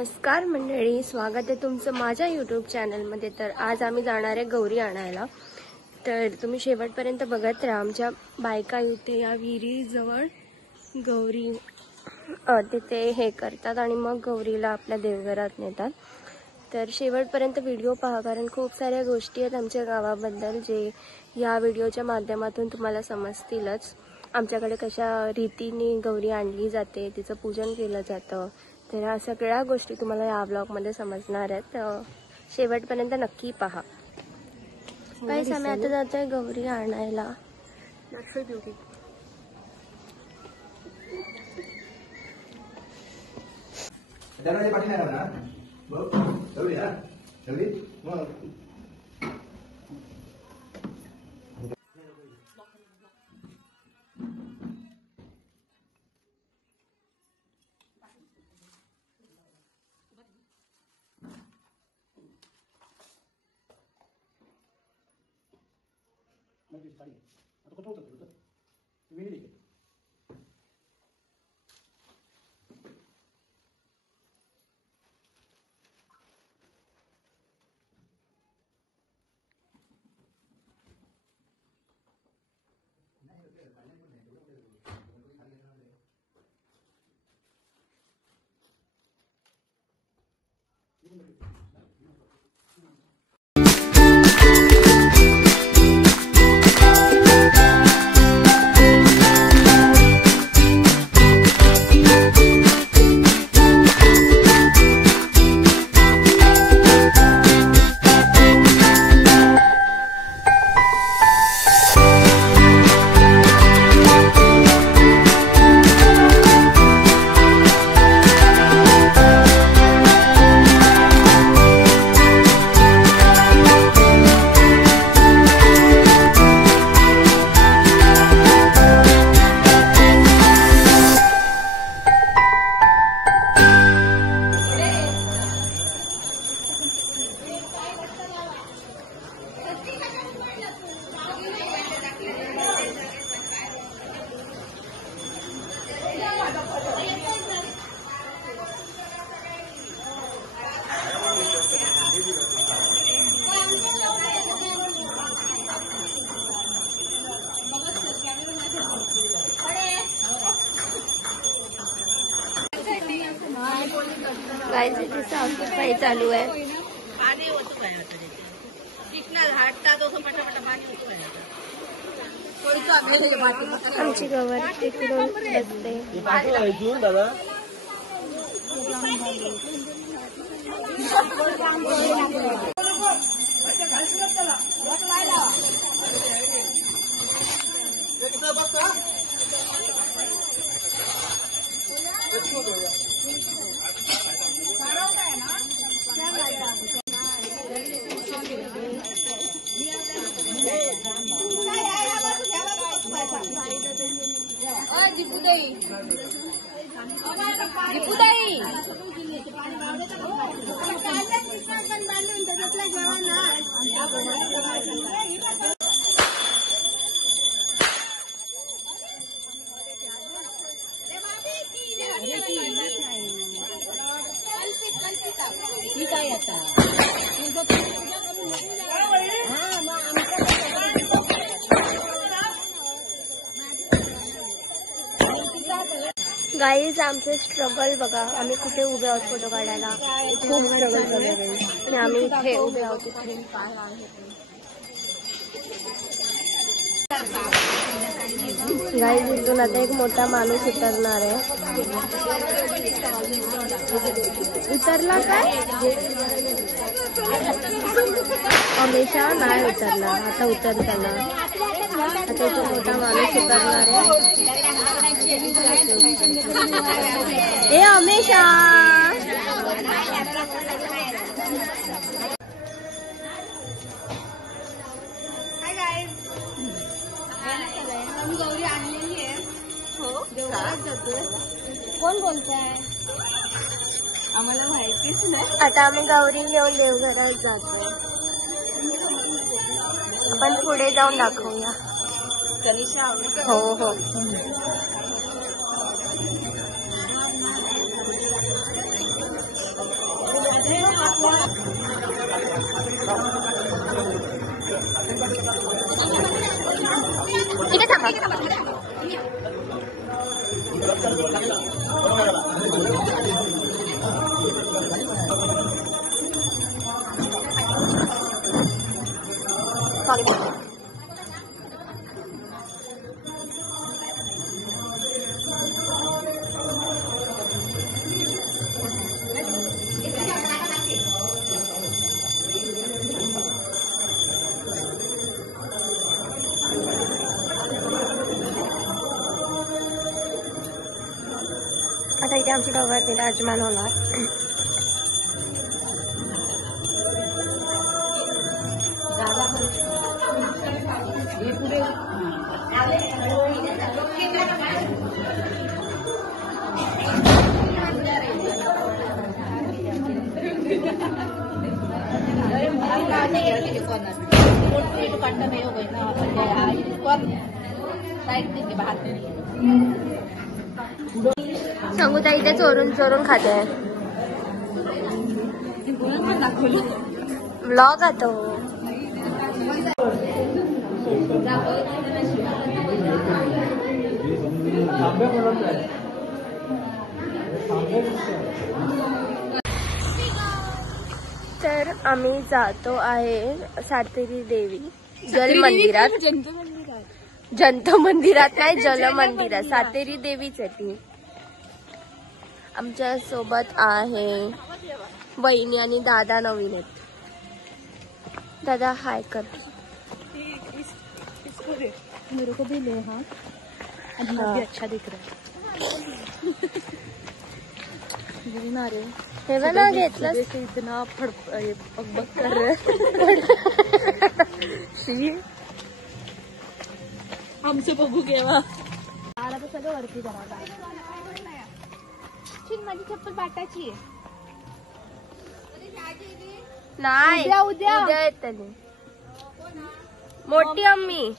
नमस्कार मंडळी, स्वागत आहे तुमचं माझ्या यूट्यूब चॅनलमध्ये। तर आज आम्ही जाणार आहे गौरी आणायला, तर तुम्ही शेवटपर्यंत बघत राहा। आमच्या बायका इथे या विहिरीजवळ गौरी तिथे हे करतात आणि मग गौरीला आपल्या देवघरात नेतात। तर शेवटपर्यंत व्हिडिओ पहा, कारण खूप साऱ्या गोष्टी आहेत आमच्या गावाबद्दल जे या व्हिडिओच्या माध्यमातून तुम्हाला समजतीलच। आमच्याकडे कशा रीतीने गौरी आणली जाते, तिचं पूजन केलं जातं, तर ह्या सगळ्या गोष्टी तुम्हाला या ब्लॉगमध्ये समजणार आहेत। शेवटपर्यंत नक्की पहा। गाईस, आम्ही आता जातोय गौरी आणायला। गाइस, इथे साफ सफाई चालू आहे। पाणी होतं काय आता चिकना हाटता तो पटापटा पाणी होतं काय। आमची गवर तिकडून बसते। गाईज, आमचे स्ट्रगल बघा, आम्ही कुठे उभे आहोत फोटो काढायला। खूप स्ट्रगल चालू आहे आणि आम्ही इथे उभे आहोत। इथे गाईज, इथून आता एक मोठा माणूस उतरणार आहे। उतरला काय? हमेशा नाही उतरला, आता उतरताना आता इथं मोठा माणूस उतरणार आहे। हे हमेशा हम गौरी आणलेली आहे। हो, देवघरात जातोय। कोण बोलताय? आम्हाला माहितीच नाही। आता आम्ही गौरी घेऊन देवघरात जातो। आपण पुढे जाऊन दाखवूया। हो हो। इथे थांबा. आता इथे आमची दोघांची राजमान होणार. संगूता इथे चोरून चोरून खाते. व्लॉग आता तर आम्ही जातो आहे सातेरी देवी जल मंदिरात. जंत मंदिरात नाही, जल मंदिरात. सातेरी देवीच आहे ती. आमच्या सोबत आहे बहिणी आणि दादा नवीन आहेत. दादा हाय कर. मेरे को भी ले. हाँ भी अच्छा दिख रहा है. हे ना घेतलं इतना फडबक कर रहे. आमचं बघू केव्हा. मला तर सगळं वरती करा. माझी चप्पल पाटाची आहे. नाही, उद्या येते मोठी अम्मी.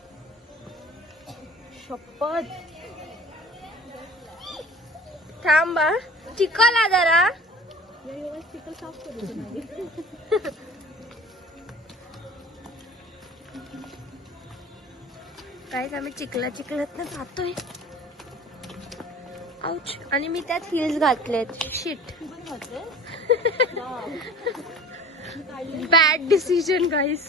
शपथ. थांबा, चिकला जरा. चिकल साफ करू. काय आम्ही चिखलात ना जातोय. आउच. आणि मी त्यात हिल्स घातलेत. शिट. बॅड डिसिजन गाईस.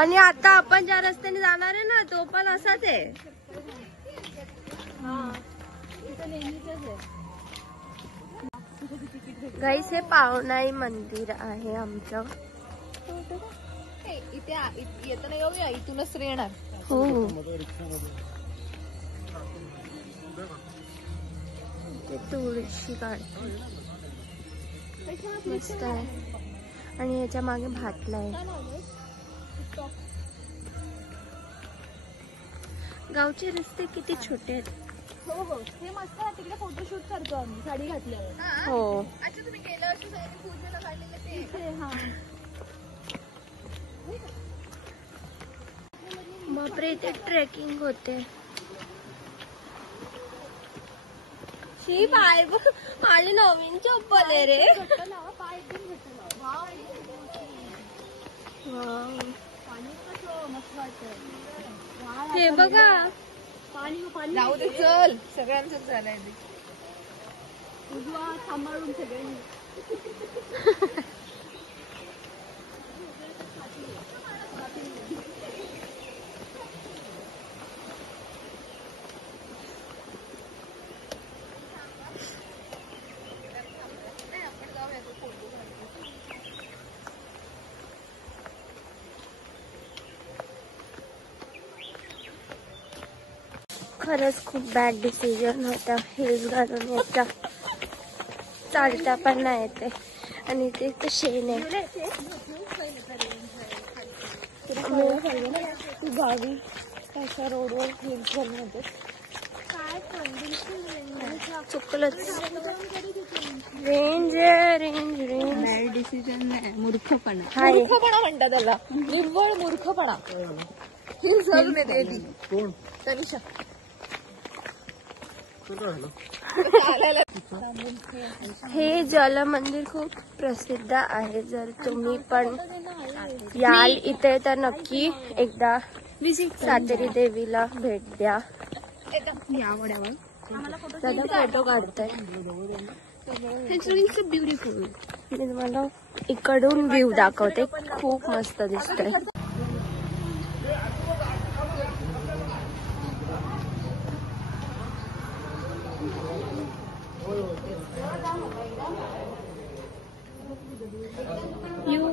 आणि आता आपण ज्या रस्त्याने जाणार आहे ना तो पण असाच आहे. गाईस हे पावनाई मंदिर आहे आमचं. इथे येताना येऊया, इथूनच येणार. हो. तुळशी काढतो मस्त आहे. आणि याच्या मागे भातला आहे. गावचे रस्ते किती छोटे आहेत. हो हो, हे मस्त आहे. तिकडे फोटोशूट करतो आम्ही साडी घातल्यावर. हो. अच्छा, तुम्ही गेल्या वर्षी पूजेला काढलेलं ते. हा. बापरे, इथे ट्रेकिंग होते. ही पाय आणि नवीन चप्पल आहे रे. हे बघा. जाऊ दे, चल. सगळ्यांचंच झालंय. सांभाळून सगळ्यांनी. खरंच खूप बॅड डिसिजन होता. हिल्स घालून यायचा. चालता पण नाही येते. आणि ते शेण आहे. गावी त्याच्या रोडवर हिल्स घालून होते. चुकलंच. Range range range. Bad decision नाही, मूर्खपणा. हाय. मूर्खपणा म्हणतात त्याला. निव्वळ मूर्खपणा. हिल्स घालून येते ती. तनिषा हे जल मंदिर खूप प्रसिद्ध आहे. जर तुम्ही पण याल इथे तर नक्की एकदा सातेरी देवीला भेट द्या. दादा फोटो काढताय. ब्युटिफुल. मी तुम्हाला इकडून व्ह्यू दाखवते. खूप मस्त दिसतंय.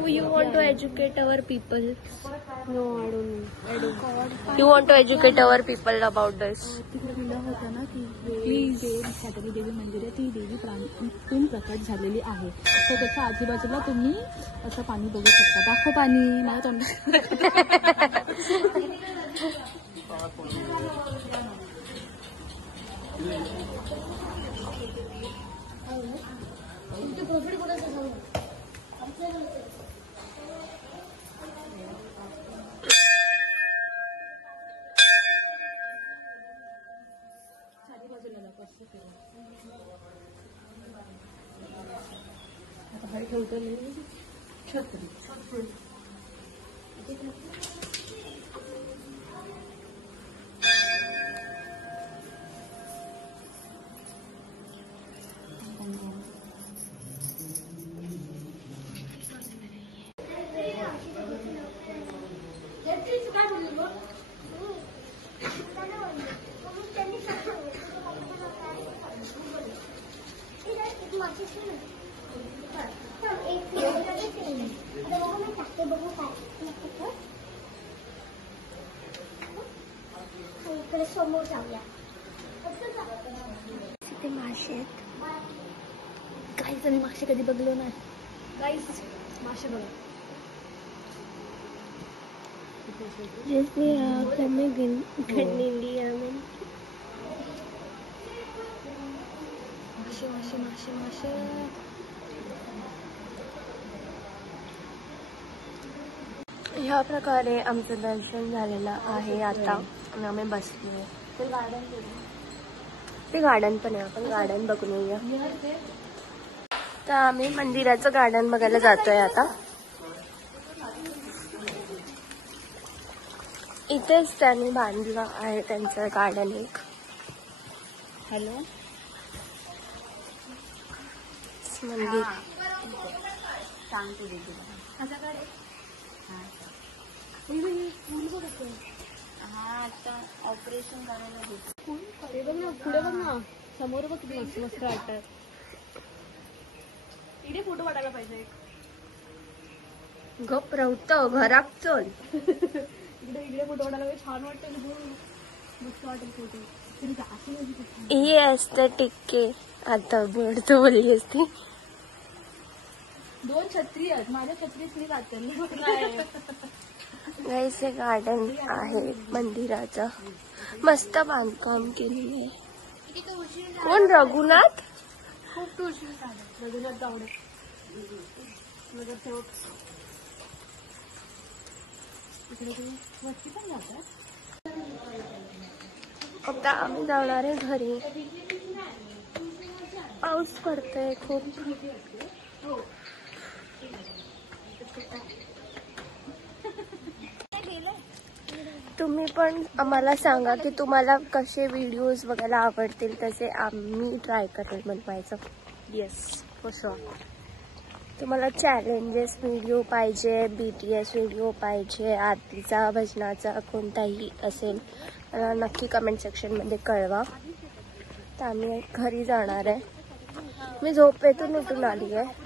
You want to educate our people? No, I don't. You want to educate our people about this? होता ना की सातेरी देवी मंदिर आहे, ती देवी प्राणीतून प्रकट झालेली आहे. तर त्याच्या आजूबाजूला तुम्ही असं पाणी बघू शकता. दाखव पाणी मला तोंडात. समोर जाऊया. तिथे मासे आहेत. काहीच आम्ही मासे कधी बघलो नाही. काहीच मासे बघा. जैसे हमें इंडिया में मासे मासे मासे मासे. ह्या प्रकारे आमचं दर्शन झालेलं आहे. आता आम्ही बसलोय. ते गार्डन पण आहे. आपण गार्डन बघून येऊया. तर आम्ही मंदिराचं गार्डन बघायला जातोय आता. इथेच त्यांनी बांधलं आहे त्यांचं गार्डन एक. हॅलो मंदिर सांगतो दे तुला. हा आता ऑपरेशन करायला बघ ना. पुढे बघ ना. समोर बघ किती मस्त मस्त वाटतात. इकडे फोटो काढायला पाहिजे. गप रवतो घरात चल. इकडे फोटो काढायला छान वाटतं. मस्त वाटेल फोटो. ही एस्थेटिक के आता बोलतो बोलली असती. 2 छत्री आहेत. माझ्या छत्रीत मी जाते. हे गार्डन आहे मंदिराचं. मस्त बांधकाम केलेलं आहे. कोण रघुनाथ? खूप उशीर झाला. रघुनाथ गावडे नगरसेवक. इकडे तुम्ही वस्ती पण जातात. आता आम्ही जाणार आहे घरी. पाऊस पडतोय खूप. तुम्ही पण आम्हाला सांगा की तुम्हाला कसे व्हिडिओज बघायला आवडतील. तसे आम्ही ट्राय करेल बनवायचं. Yes for sure. तुम्हाला चॅलेंजेस व्हिडिओ पाहिजे, BTS व्हिडिओ पाहिजे, आरतीचा भजनाचा कोणताही असेल मला नक्की कमेंट सेक्शनमध्ये कळवा. तर आम्ही घरी जाणार आहे. मी झोपेतून उठून आली आहे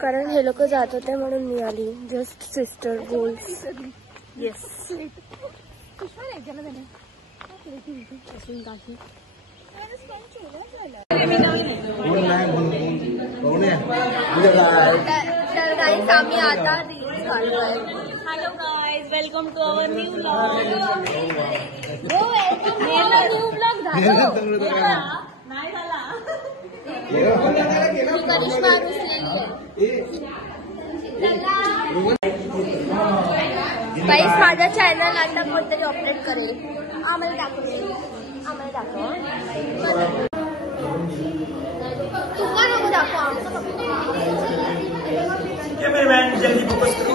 कारण हे लोक जात होते म्हणून मी आली. Just sister goals. येस. तर गाईज आम्ही आता रील्स काढतोय. Hello guys, welcome to our new vlog. New blog झाला नाही झाला. करिश्मा रुसलेली आहे. गाईज माझा चॅनल आता कोणतरी ऑपरेट करेल. आम्हाला दाखवते. आम्हाला दाखव. तुका नको दाखव. कॅमेरामॅन जल्दी फोकस करो.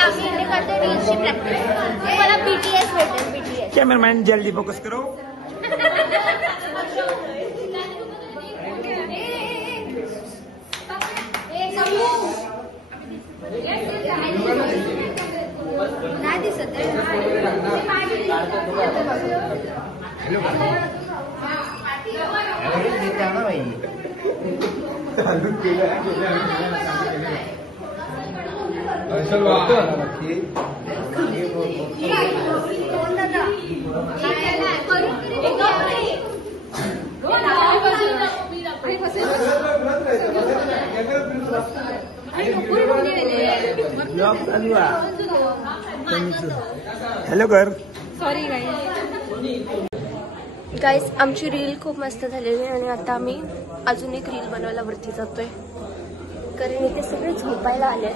आम्ही इथे करतो रील्सची प्रॅक्टिस. तुम्हाला BTS भेटेल. BTS. कॅमेरामॅन जल्दी फोकस करो. नाही दिसत हॅलो कर. सॉरी गाईज, आमची रील खूप मस्त झालेली आहे आणि आता आम्ही अजून एक रील बनवायला वरती जातोय कारण इथे सगळे झोपायला आले.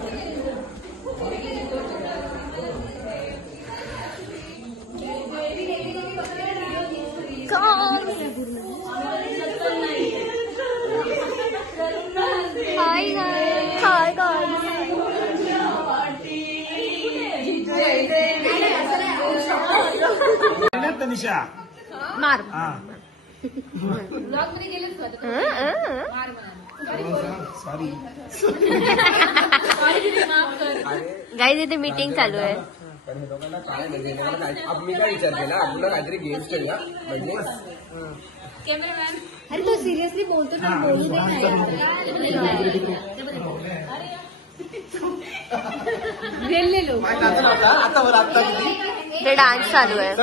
हाय तनिषा मार. सॉरी. गाईज इथे मीटिंग चालू आहे. पण हे लोकांना काय म्हणजे मी काय विचार केला आपल्याला काहीतरी गेम्स खेळूया म्हणजे अरे तो सिरियसली बोलतो तर बोलू दे. लोक हे डान्स चालू आहे.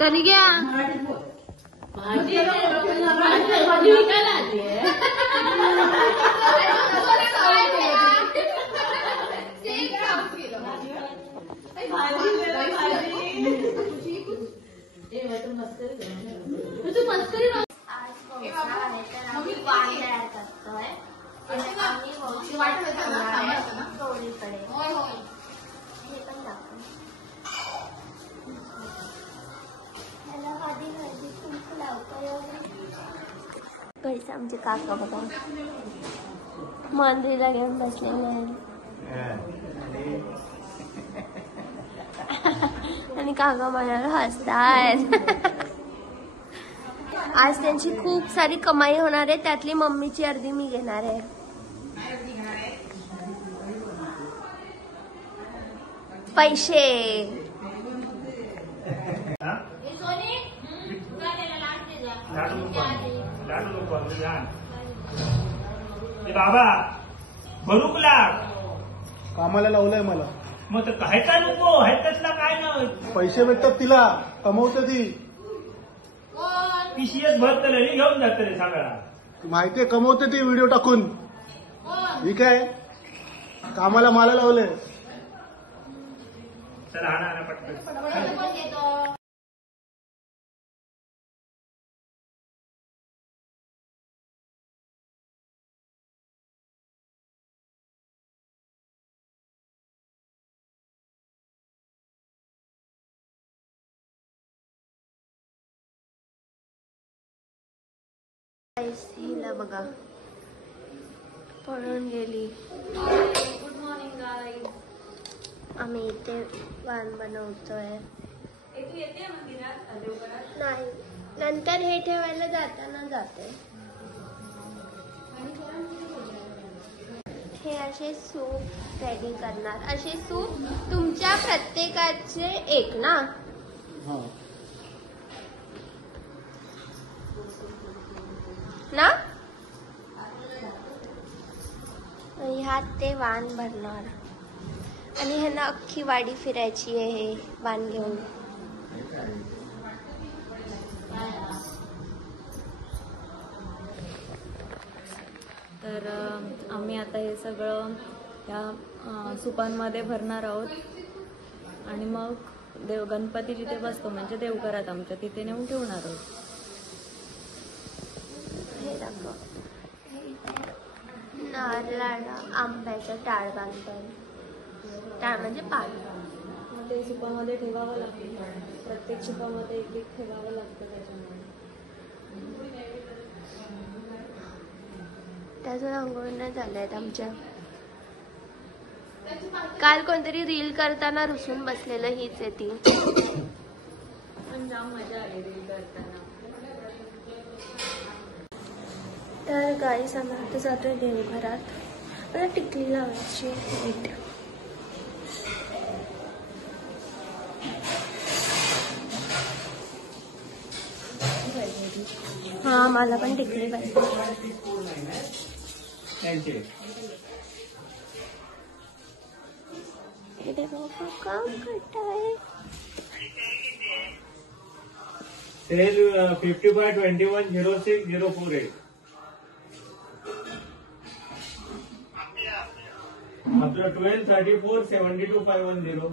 तरी घ्या. कैसे आमचे काका बघा मांजरीला घेऊन बसलेले आणि काका मला हसतात. आज त्यांची खूप सारी कमाई होणार आहे, त्यातली मम्मीची अर्धी मी घेणार आहे. पैसे बाबा भरूक लाग कामाला लावलंय मला. मग तर ह्याचा नको ह्याच्यातला काय नाही. पैसे भेटतात तिला, कमवते ती. PCS भरतले घेऊन जात रे सगळा. माहितीये कमवते ती व्हिडिओ टाकून. ठीक आहे, कामाला मला लावलंय. चला आणा पटकन. हिला बघा पळून गेली. Good morning guys. आम्ही इथे वाण बनवतोय. नाही, नंतर हे ठेवायला जाताना जाते. हे असे सूप रेडी करणार. असे सूप तुमच्या प्रत्येकाचे एक ना. ना ह्यात ते वाण भरणार आणि ह्यांना अख्खी वाडी फिरायची आहे हे वाण घेऊन. तर आम्ही आता हे सगळं या सुपांमध्ये भरणार आहोत आणि मग गणपती जिथे बसतो म्हणजे देवघरात आमच्या तिथे नेऊन ठेवणार आहोत. हे दाखव, नारळाला आंब्याचं टाळ बांधतात. टाळ म्हणजे पान. मग ते सुपामध्ये ठेवावं लागतं. प्रत्येक सुपामध्ये एक एक ठेवावं लागतं. त्याच्यामुळे त्याचं आंघोळ नाही झालंय आमच्या. काल कोणतरी रील करताना रुसून बसलेलं हीच आहे ती. पण जाम मजा आली रील करताना. तर गाईस आम्ही आता जातोय देवघरात. मला टिकली लावायची. हा मला पण टिकली पाहिजे. इथे बाबा काम करताय. सेल 55210604 आपलं 1234725110.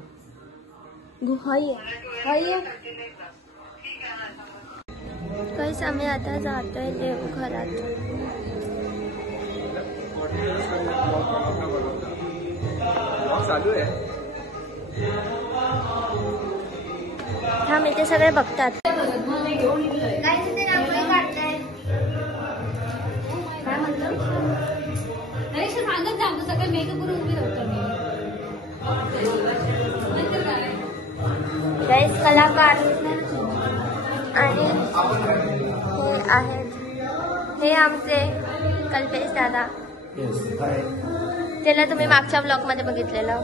काहीच आम्ही आता जातोय देवघरात. चालू आहे. हा मी ते सगळे बघतात. सांगत जा सगळं मेकअप करून उभी राहतो मी. गाईस कलाकार आणि हे आहेत, हे आमचे कल्पेश दादा. त्याला तुम्ही मागच्या ब्लॉग मध्ये बघितलेलं.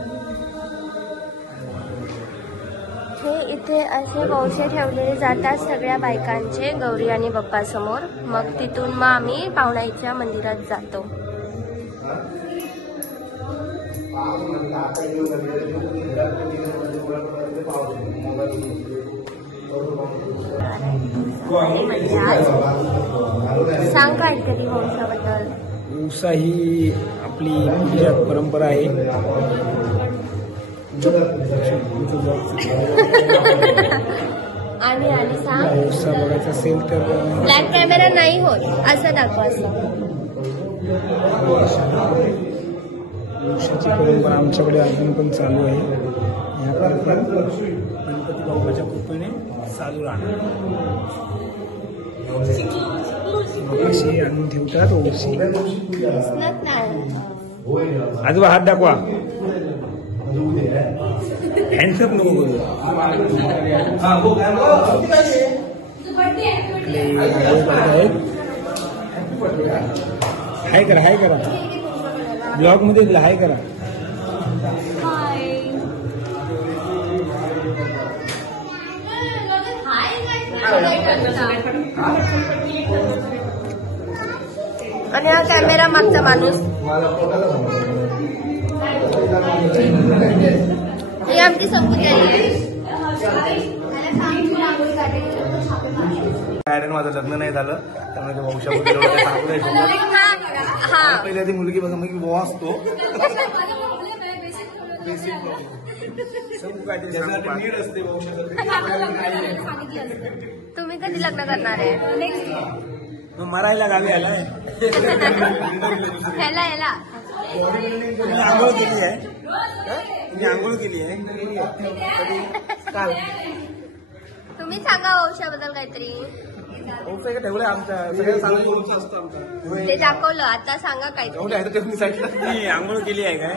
हे इथे असे वंशे ठेवलेले जातात सगळ्या बायकांचे गौरी आणि बाप्पा समोर. मग तिथून मग आम्ही पावणाईच्या मंदिरात जातो. सांग काहीतरी वंशाबद्दल. वंशा ही आपली गुजरात परंपरा आहे. आणि सांग. वंशा बघायचा असेल तर ब्लॅक कॅमेरा नाही होत असं दाखवा. असं वंशाची परंपरा आमच्याकडे अजून पण चालू आहे. या परंपरा गणपती बाप्पाच्या कृपेने चालू राहणार. अशी आणून ठेवतात वंशी. दिसत नाही. आजोबा हात दाखवा. हँडसअप नको करू. हाय करा, हाय करा. ब्लॉग मध्ये हाय करा. आणि हा कॅमेरा मागचा माणूस. ही आमची संपुत्री आहे. माझं लग्न नाही झालं त्यामुळे वंशाबद्दल पहिल्या ती मुलगी बघा मग बॉ असतो. नीड असते तुम्ही कधी लग्न करणार आहे? मरायला गावी आलाय. ह्याला ह्याला आंघोळ केली आहे. तुम्ही आंघोळ केली आहे काल. तुम्ही सांगा वंशाबद्दल काहीतरी. ठेवलंय आमच्या सगळ्या सांगून असतं आमचं. ते दाखवलं. आता सांगा काहीतरी. मी आंघोळ केली आहे काय?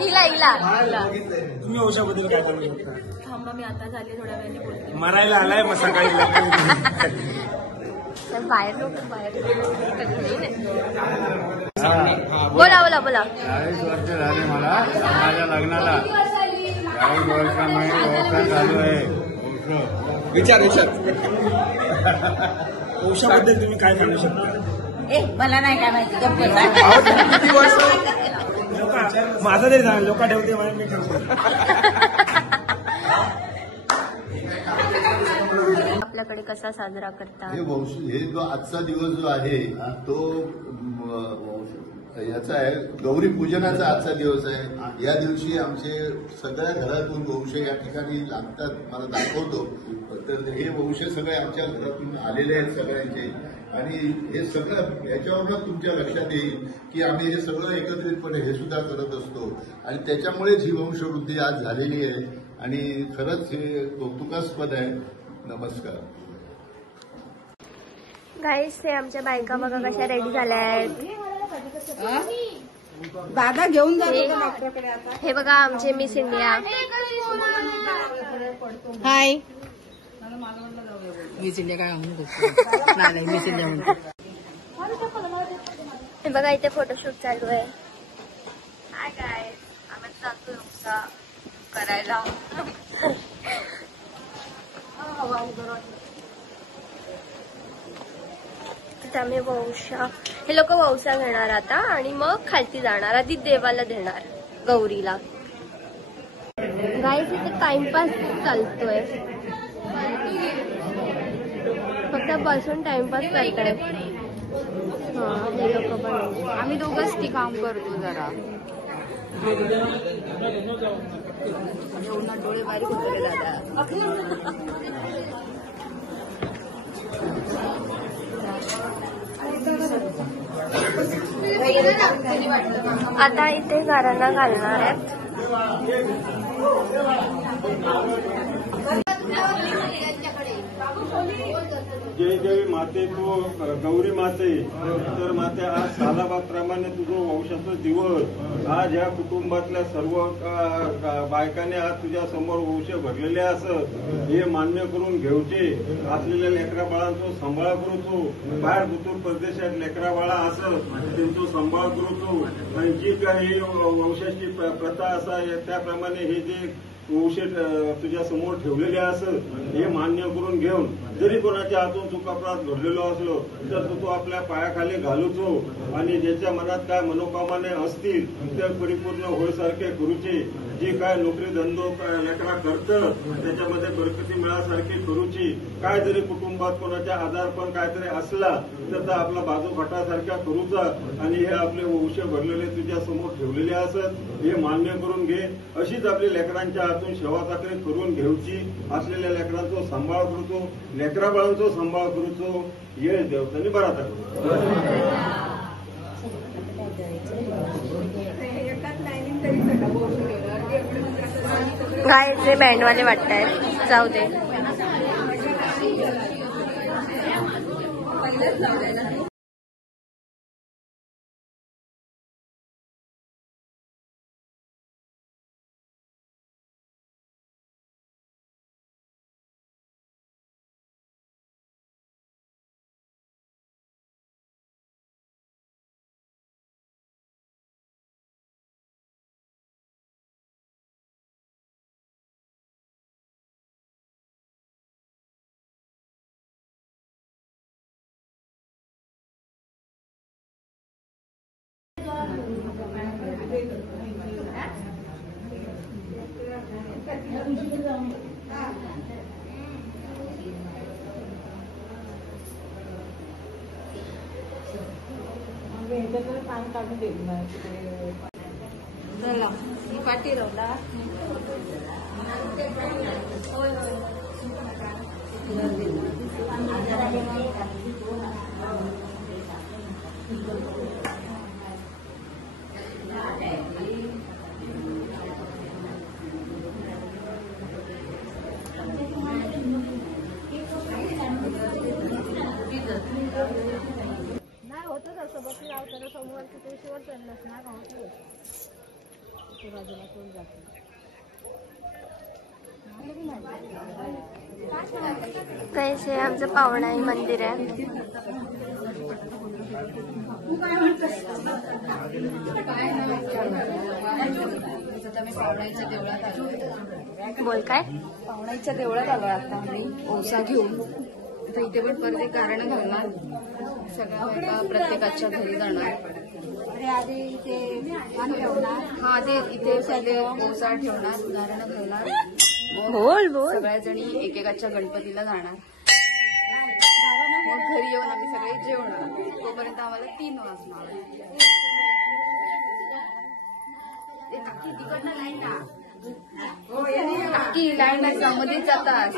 हिला तुम्ही वंशाबद्दल काय सांगू शकता? थांबा मी आता झाले थोड्या वेळाने बोलते. मरायला आलाय मग सकाळी. बाहेर बोला बोला बोला. 40 वर्ष झाली मला माझ्या लग्नाला. 40 वर्षामध्ये चालू आहे. विचार वंशाबद्दल तुम्ही काय सांगू शकता? मला नाही काय माहिती. माझं तरी सांग. लोक ठेवते मला मी ठेवतो. आपल्या तुमच्याकडे कसा साजरा करतात? हे जो आजचा दिवस जो आहे तो याचा आहे, गौरी पूजनाचा आजचा दिवस आहे. या दिवशी आमचे सगळ्या घरातून वंश या ठिकाणी लागतात. मला दाखवतो तर हे वंश सगळे आमच्या घरातून आलेले आहेत सगळ्यांचे. आणि हे सगळं याच्यावरूनच तुमच्या लक्षात येईल की आम्ही हे सगळं एकत्रितपणे हे सुद्धा करत असतो. आणि त्याच्यामुळेच ही वंशवृद्धी आज झालेली आहे आणि खरंच हे कौतुकास्पद आहे. नमस्कार. गाईस, ते आमच्या बायका बघा कशा रेडी झाल्या आहेत. दादा घेऊन जातो डॉक्टरकडे आता. हे बघा आमचे miss India. Hi miss India काय नाही मिस इंडिया म्हणतो. हे बघा इथे फोटोशूट चालू आहे. हाय गाईस, आम्ही जातो उपसा करायला. आम्ही वंशा, हे लोक वंशा घेणार आता आणि मग खालती जाणार. आधी देवाला देणार गौरीला. गाईस इथे टाइमपास चालतोय, फक्त बसून टाइमपास करताय. हे लोक पण आम्ही दोघंच ती काम करतो जरा. उन्हात डोळे बारीक होते दादा. आता इथे गारांना घालणार आहेत. जय जय माते तो गौरी माते. तर माते आज सालाबादप्रमाणे तुझं वंशाचा दिवस. आज या कुटुंबातल्या सर्व बायकाने आज तुझ्या समोर वंश भरलेले असत. हे मान्य करून घेऊचे. असलेल्या लेकरा बाळांचो सांभाळ करूचो. बाहेर बुतूर परदेशात लेकरा बाळा असत त्यांचो सांभाळ करूचो. आणि जी काही वंशाची प्रथा असा त्याप्रमाणे हे जे वंश तुझ्या समोर ठेवलेले असत हे मान्य करून घेऊन जरी कोणाच्या हातून चुकापराध घडलेलो असलो तर तो आपल्या पायाखाली घालूचो. आणि ज्याच्या मनात काय मनोकामने असतील ते परिपूर्ण होण्यासारखे करूचे. जे काय नोकरी धंदो लेकरा करतं त्याच्यामध्ये बरकती मिळासारखी करूची. काय जरी कुटुंबात कोणाच्या आजारपण काहीतरी असला तर आपला बाजू फटासारख्या करूचा. आणि हे आपले वंश भरलेले तुझ्या समोर ठेवलेले असत हे मान्य करून घे. अशीच आपल्या लेकरांच्या हातून सेवा चाकरी करून घेऊची. असलेल्या लेकरांचा सांभाळ करूचो. लेकरा बाळांचा सांभाळ करूचो. ये देवतांनी बराता करू. गायचे बँडवाले वाटतायत. जाऊ दे. चला मी पाठी राहला. नाही होतच असं बघ लावताना समोर तिथे शेवट चढलंच ना होत ते बाजूला कोण जाते. कैसे आमचं पावणाई मंदिर आहे. बोल काय. पावणाईच्या देवळात आलो आता आम्ही ओसा घेऊन. तर इथे पण परत एक गारणं घालणार. सगळ्या बायका प्रत्येकाच्या घरी जाणार. आधी इथे हा ते इथे पहिले ओसा ठेवणार. गारणं घालणार. बोल बोल. सगळ्या जणी एकेकाच्या गणपतीला जाणार. जेवण तोपर्यंत आम्हाला 3 वाजणार. की लाईन मध्येच जातात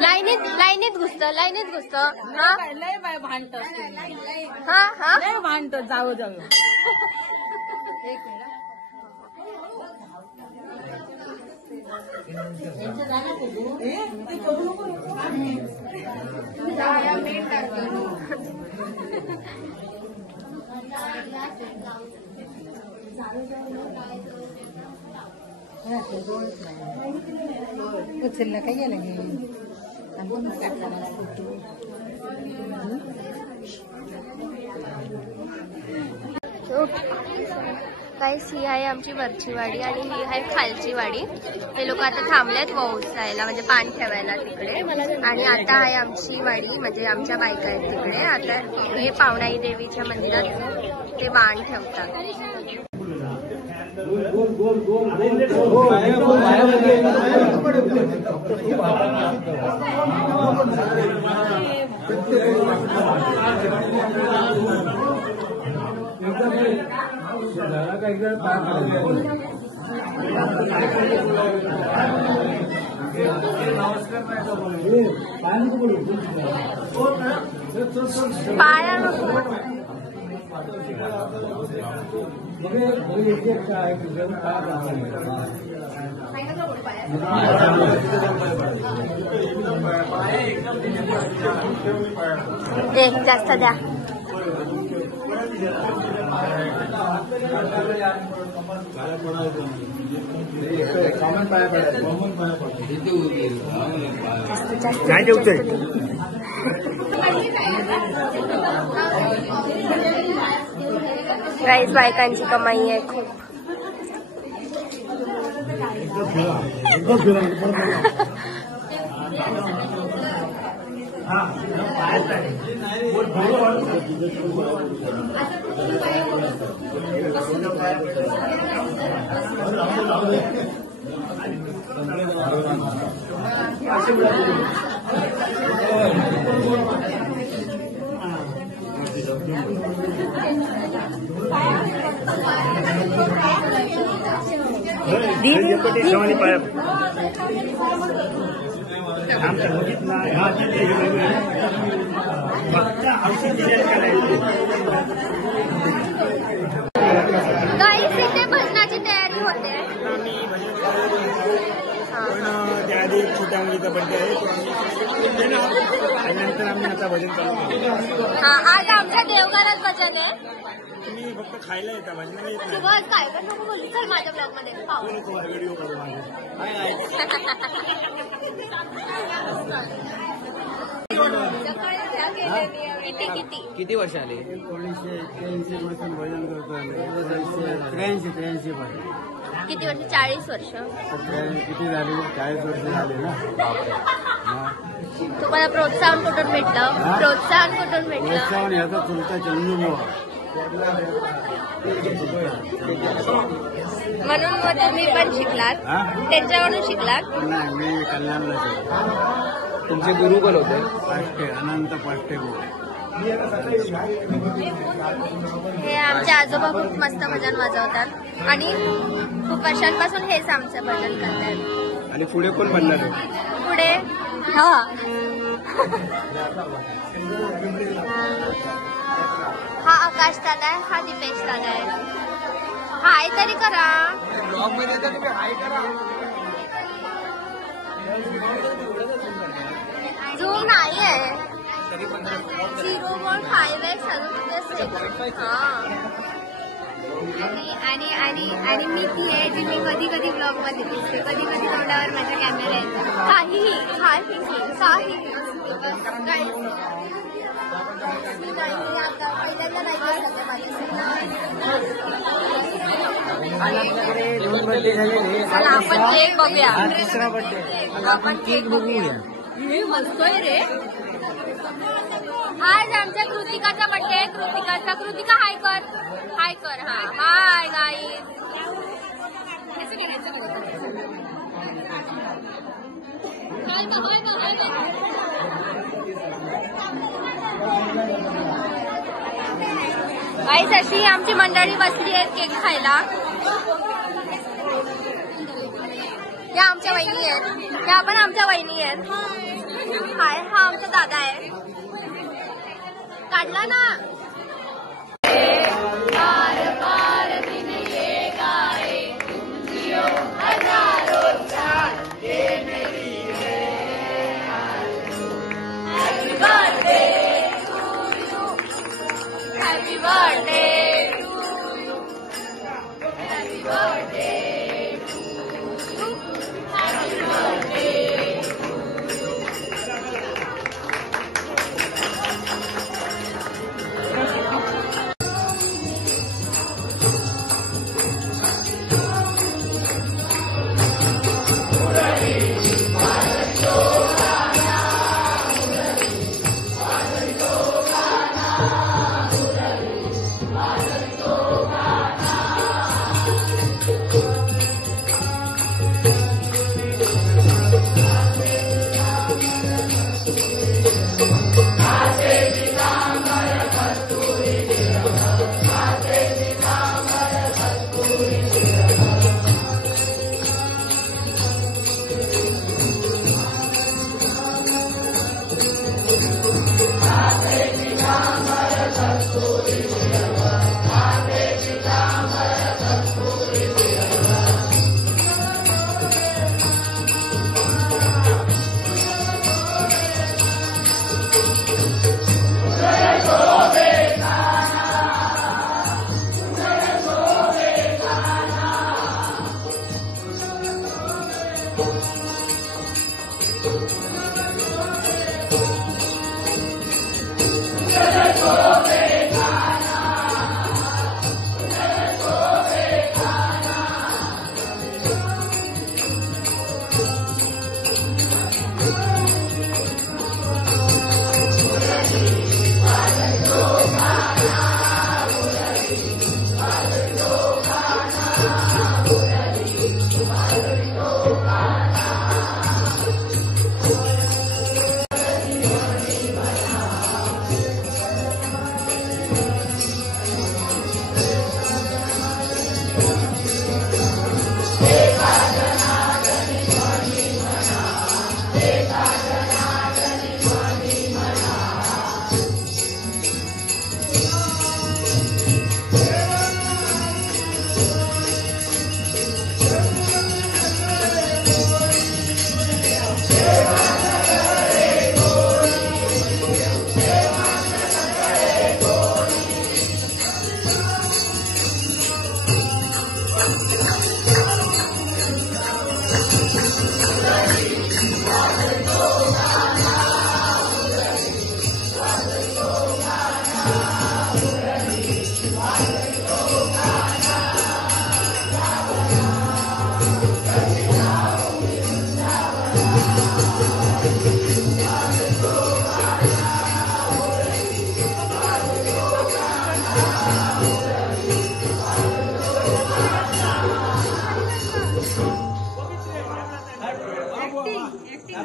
लाईनीत घुसत हा लय भांडत हा हा लय भांडत जाऊ जाऊ. एक मिनिट. मीठ टाकतो. उचललं काय गेलं गाईस, ही आहे आमची वरची वाडी आणि ही आहे खालची वाडी. हे लोक आता थांबलेत वौसायला म्हणजे पान ठेवायला तिकडे. आणि आता आहे आमची वाडी म्हणजे आमच्या बायका आहेत तिकडे. आता हे पावणाई देवीच्या मंदिरात ते बाण ठेवतात. पाया एक जास्त द्या. गाईस, बायकांची कमाई आहे खूप. गाईस, इथे भजनाची तयारी होते. त्याआधी छोट्या मुलीचा बर्थडे आहे आणि नंतर आम्ही आता भजन करतो. आज आमच्या देवघरात भजन आहे. तुम्ही फक्त खायला येता भजनाला येत तू बस काय पण नको बोलू. चल माझ्या ब्लॉग मध्ये पाहू. व्हिडिओ करू किती वर्ष आले? 1981 भजन करतो. 83 किती वर्ष? 40 वर्ष. किती झाली? 40 वर्ष झाले ना. तुम्हाला प्रोत्साहन कुठून भेटलं? प्रोत्साहन कुठून भेटलं? प्रोत्साहन याचा तुमचा चंदूमुळं. म्हणून मग तुम्ही पण शिकलात? त्यांच्याकडून शिकलात? नाही, मी कल्याणला शिकलो. तुमचे गुरु कोण होते? पाष्टे, अनंत पाष्टे. हे आमचे आजोबा खूप मस्त भजन वाजवतात आणि खूप वर्षांपासून हेच आमचं भजन करतात. आणि पुढे कोण बनणार? पुढे हा आकाश दादा आहे, हा दीपेश दादा आहे. हाय तरी करा. ब्लॉग मध्ये तर तुम्ही हाय करा. झूम नाही आहे. 0.5x अजून. आणि मी ती आहे जी मी कधी कधी ब्लॉग मध्ये दिसते. कधी कधी तोंडावर माझा कॅमेरा येतो. काहीही पहिल्यांदा नाही चला आपण केक बघूया. तिसरा बर्थडे. आपण केक बघूया. मस्तोय रे. आज आमच्या कृतिकाचा बर्थडे आहे. कृतिका हाय कर. Hi guys. हाय गाईस अशी आमची मंडळी बसली आहेत केक खायला. या आमच्या वहिनी आहेत, या पण आमच्या वहिनी आहेत. हाय, हा आमचा दादा आहे. काढला ना. Happy birthday to you. Happy birthday to you. Happy birthday to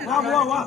वा वा वा